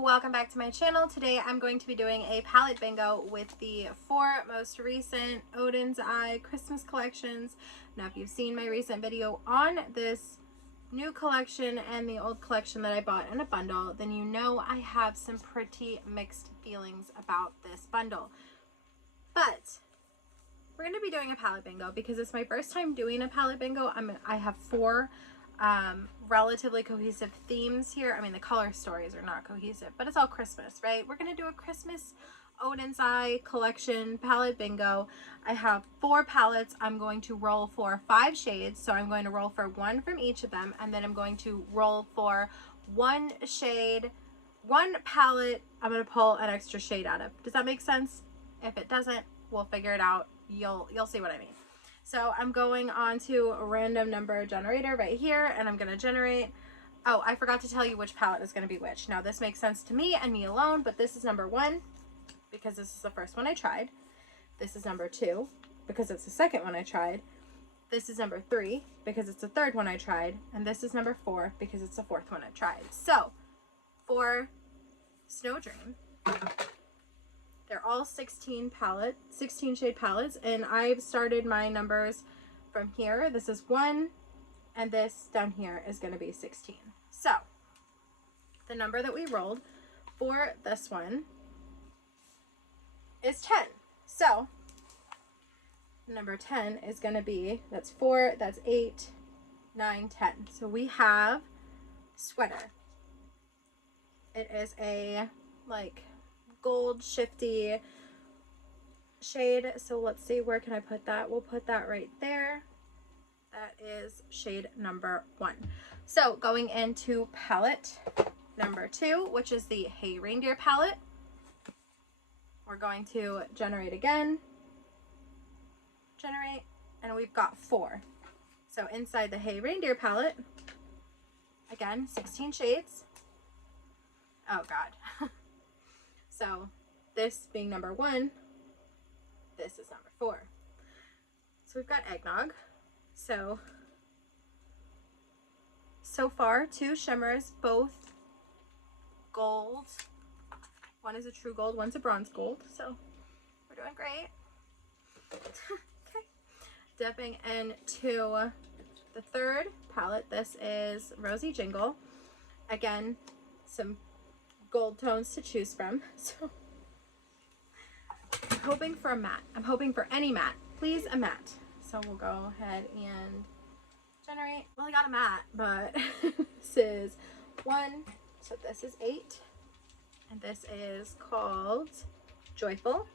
welcome back to my channel. Today I'm going to be doing a palette bingo with the 4 most recent Odens Eye Christmas collections. Now if you've seen my recent video on this new collection and the old collection that I bought in a bundle, then you know I have some pretty mixed feelings about this bundle. But we're going to be doing a palette bingo because it's my first time doing a palette bingo. I have 4 relatively cohesive themes here. I mean, the color stories are not cohesive, but it's all Christmas, right? We're going to do a Christmas Odens Eye collection palette bingo. I have 4 palettes. I'm going to roll for 5 shades. So I'm going to roll for 1 from each of them. And then I'm going to roll for 1 shade, 1 palette. I'm going to pull an extra shade out of. Does that make sense? If it doesn't, we'll figure it out. You'll see what I mean. So I'm going on to a random number generator right here, and I'm going to generate. Oh, I forgot to tell you which palette is going to be which. Now this makes sense to me and me alone, but this is number 1 because this is the first one I tried. This is number 2 because it's the second one I tried. This is number 3 because it's the third one I tried. And this is number 4 because it's the 4th one I tried. So for Snow Dream, they're all 16 shade palettes, and I've started my numbers from here. This is 1, and this down here is going to be 16. So the number that we rolled for this one is 10. So number 10 is going to be, that's 4, that's 8, 9, 10. So we have sweater. It is a like gold shifty shade. So let's see, where can I put that? We'll put that right there. That is shade number 1. So going into palette number 2, which is the Hey Reindeer palette, we're going to generate again, generate, and we've got 4. So inside the Hey Reindeer palette, again, 16 shades. Oh God. So this being number 1, this is number 4. So we've got eggnog. So far 2 shimmers, both gold. One is a true gold, one's a bronze gold. So we're doing great. Okay. Dipping into the 3rd palette. This is Rosy Jingle. Again, some gold tones to choose from. So I'm hoping for a matte. I'm hoping for any matte. Please, a matte. So we'll go ahead and generate. Well, I got a matte, but this is 1. So this is 8. And this is called Joyful.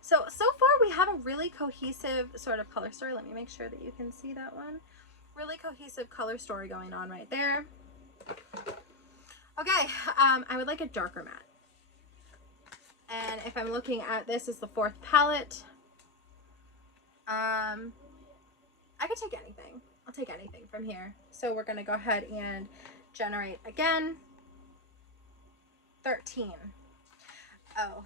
So far we have a really cohesive sort of color story. Let me make sure that you can see that one. Really cohesive color story going on right there. Okay, I would like a darker matte. And if I'm looking at this as the 4th palette, I could take anything. I'll take anything from here. So we're going to go ahead and generate again. 13. Oh,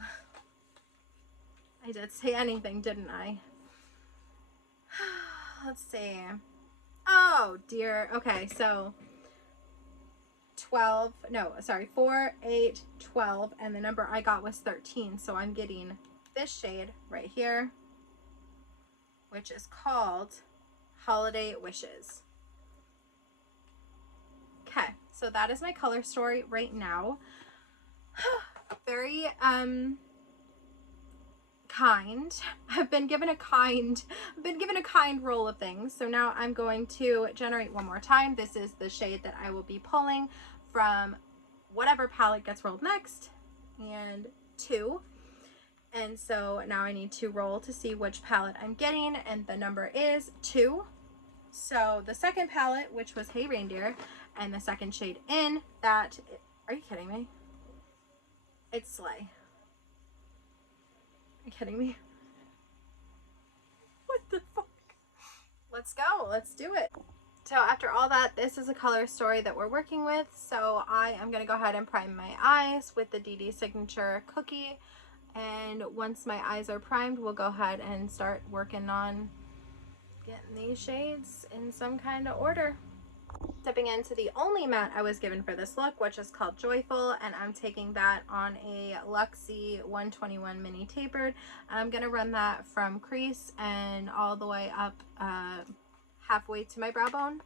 I did say anything, didn't I? Let's see. Oh, dear. Okay, so 4, 8, 12, and the number I got was 13. So I'm getting this shade right here, which is called Holiday Wishes. Okay, so that is my color story right now. Very kind. I've been given a kind roll of things. So now I'm going to generate one more time. This is the shade that I will be pulling from whatever palette gets rolled next, and 2. And so now I need to roll to see which palette I'm getting, and the number is 2. So the 2nd palette, which was Hey Reindeer, and the 2nd shade in that, are you kidding me? It's Sleigh. Are you kidding me? What the fuck? Let's go. Let's do it. So after all that, this is a color story that we're working with. So I am going to go ahead and prime my eyes with the DD Signature Cookie. And once my eyes are primed, we'll go ahead and start working on getting these shades in some kind of order. Dipping into the only matte I was given for this look, which is called Joyful, and I'm taking that on a Luxie 121 mini tapered, and I'm going to run that from crease and all the way up halfway to my brow bone.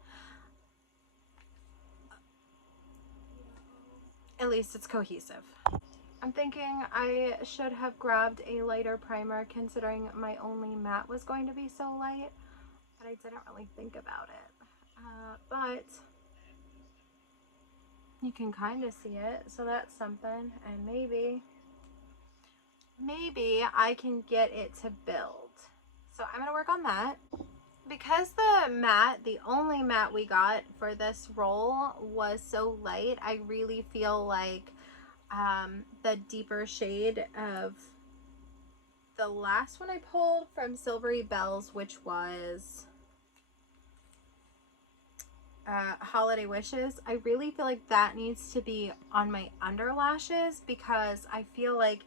At least it's cohesive. I'm thinking I should have grabbed a lighter primer considering my only matte was going to be so light, but I didn't really think about it. But you can kind of see it, so that's something. And maybe I can get it to build. So I'm gonna work on that. Because the matte, the only matte we got for this roll was so light, I really feel like the deeper shade of the last one I pulled from Silvery Bells, which was Holiday Wishes, I really feel like that needs to be on my under lashes, because I feel like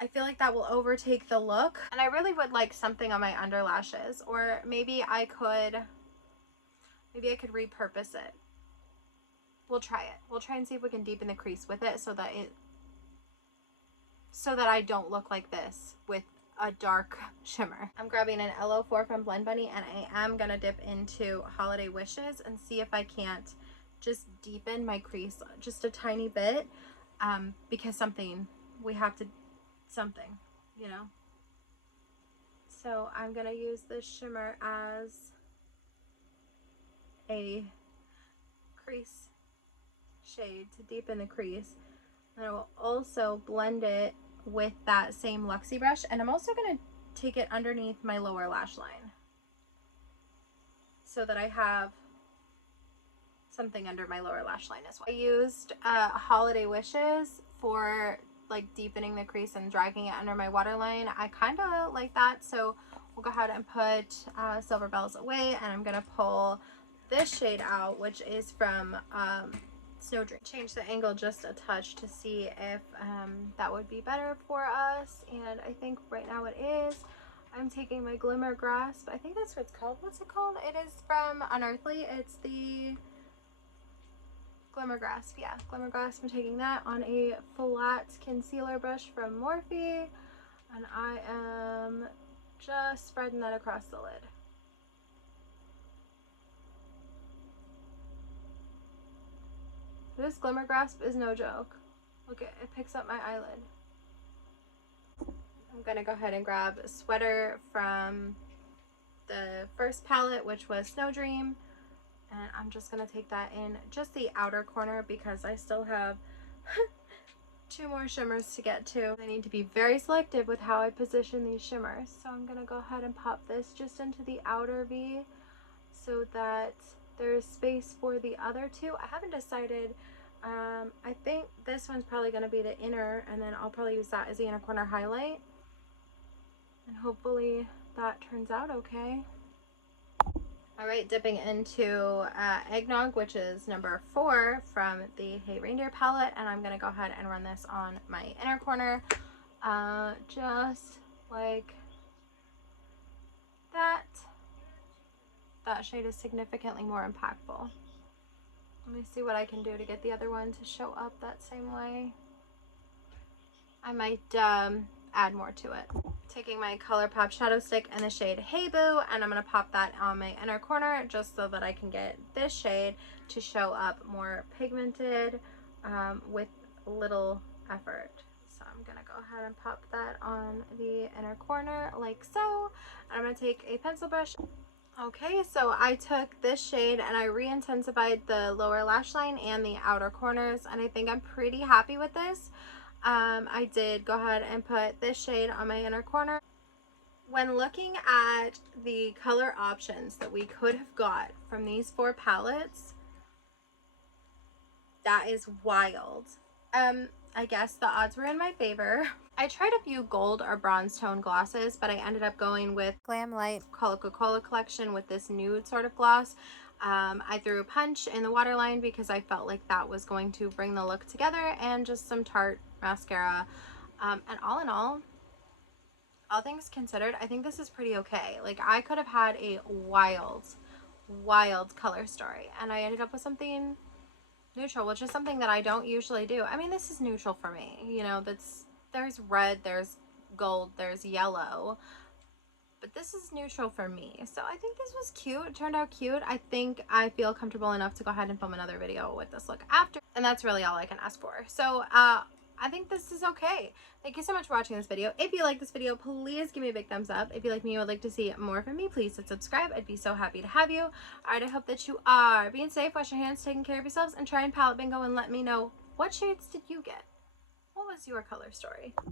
that will overtake the look, and I really would like something on my under lashes. Or maybe I could repurpose it. We'll try it. We'll try and see if we can deepen the crease with it so that I don't look like this with a dark shimmer. I'm grabbing an LO4 from Blend Bunny, and I am gonna dip into Holiday Wishes and see if I can't just deepen my crease just a tiny bit, because we have to, you know. So I'm gonna use this shimmer as a crease shade to deepen the crease, and I will also blend it with that same Luxie brush, and I'm also going to take it underneath my lower lash line so that I have something under my lower lash line as well. I used Holiday Wishes for like deepening the crease and dragging it under my waterline. I kind of like that, so we'll go ahead and put Silver Bells away, and I'm going to pull this shade out, which is from Snow Dream. Change the angle just a touch to see if that would be better for us, and I think right now it is. I'm taking my Glimmer Grasp. I think that's what it's called. What's it called? It is from Unearthly. It's the Glimmer Grasp. Yeah, Glimmer Grasp. I'm taking that on a flat concealer brush from Morphe, and I am just spreading that across the lid. This Glimmer Grasp is no joke. Look, it picks up my eyelid. I'm gonna go ahead and grab a sweater from the first palette, which was Snow Dream, and I'm just gonna take that in just the outer corner because I still have 2 more shimmers to get to. I need to be very selective with how I position these shimmers, so I'm gonna go ahead and pop this just into the outer V so that there's space for the other 2. I haven't decided. I think this one's probably going to be the inner, and then I'll probably use that as the inner corner highlight, and hopefully that turns out okay. All right, dipping into Eggnog, which is number 4 from the Hey Reindeer palette, and I'm going to go ahead and run this on my inner corner, just like that. That shade is significantly more impactful. Let me see what I can do to get the other one to show up that same way. I might add more to it. Taking my ColourPop shadow stick in the shade Hey Boo, and I'm going to pop that on my inner corner just so that I can get this shade to show up more pigmented with little effort. So I'm going to go ahead and pop that on the inner corner like so. I'm going to take a pencil brush. Okay, so I took this shade and I re-intensified the lower lash line and the outer corners, and I think I'm pretty happy with this. I did go ahead and put this shade on my inner corner. When looking at the color options that we could have got from these 4 palettes, that is wild. I guess the odds were in my favor. I tried a few gold or bronze tone glosses, but I ended up going with Glam Light Coca-Cola collection with this nude sort of gloss. I threw a punch in the waterline because I felt like that was going to bring the look together, and just some Tarte mascara. And all in all things considered, I think this is pretty okay. Like, I could have had a wild wild color story, and I ended up with something neutral, which is something that I don't usually do. I mean, this is neutral for me, you know. There's red, there's gold, there's yellow, but this is neutral for me. So I think this was cute. It turned out cute. I think I feel comfortable enough to go ahead and film another video with this look after, and that's really all I can ask for. So I think this is okay. Thank you so much for watching this video. If you like this video, please give me a big thumbs up. If you like me and would like to see more from me, please hit subscribe. I'd be so happy to have you. All right, I hope that you are being safe, wash your hands, taking care of yourselves, and try and palette bingo and let me know, what shades did you get? What was your color story?